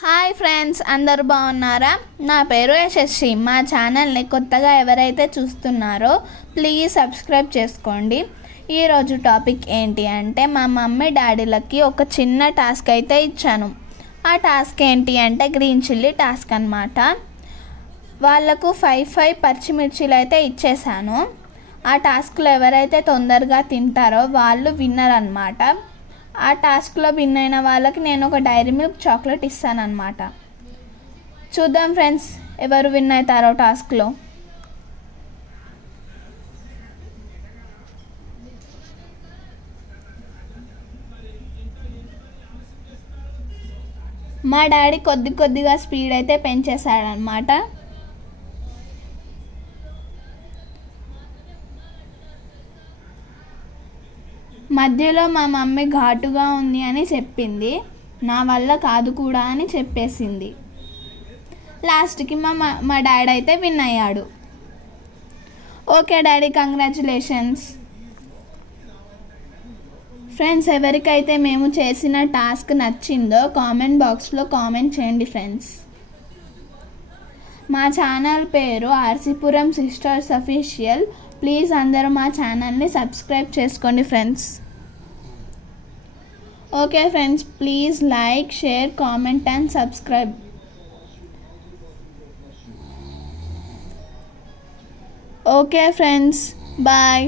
Hi friends, అందరూ బాగున్నారా? నా పేరు యశస్వి. మా ఛానల్ని కొత్తగా ఎవరైతే చూస్తున్నారో ప్లీజ్ సబ్స్క్రైబ్ చేసుకోండి. ఈరోజు టాపిక్ ఏంటి అంటే, మా మమ్మీ డాడీలకి ఒక చిన్న టాస్క్ అయితే ఇచ్చాను. ఆ టాస్క్ ఏంటి అంటే గ్రీన్ చిల్లీ టాస్క్ అన్నమాట. వాళ్ళకు 5 పచ్చిమిర్చీలు అయితే ఇచ్చేసాను. ఆ టాస్క్లో ఎవరైతే తొందరగా తింటారో వాళ్ళు విన్నర్ అన్నమాట. ఆ టాస్క్లో విన్ అయిన వాళ్ళకి నేను ఒక డైరీ మిల్క్ చాక్లెట్ ఇస్తానన్నమాట. చూద్దాం ఫ్రెండ్స్, ఎవరు విన్ అవుతారో టాస్క్లో. మా డాడీ కొద్దిగా స్పీడ్ అయితే పెంచేశాడనమాట. మధ్యలో మా మమ్మీ ఘాటుగా ఉంది అని చెప్పింది. నా వల్ల కాదు కూడా అని చెప్పేసింది. లాస్ట్కి మా డాడీ అయితే విన్ అయ్యాడు. Okay daddy, congratulations. ఫ్రెండ్స్, ఎవరికైతే మేము చేసిన టాస్క్ నచ్చిందో కామెంట్ బాక్స్లో కామెంట్ చేయండి ఫ్రెండ్స్. మా ఛానల్ పేరు ఆర్సీపురం సిస్టర్స్ అఫీషియల్. ప్లీజ్ అందరూ మా ఛానల్ని సబ్స్క్రైబ్ చేసుకోండి friends. Okay friends, please like, share, comment and subscribe. Okay friends, bye.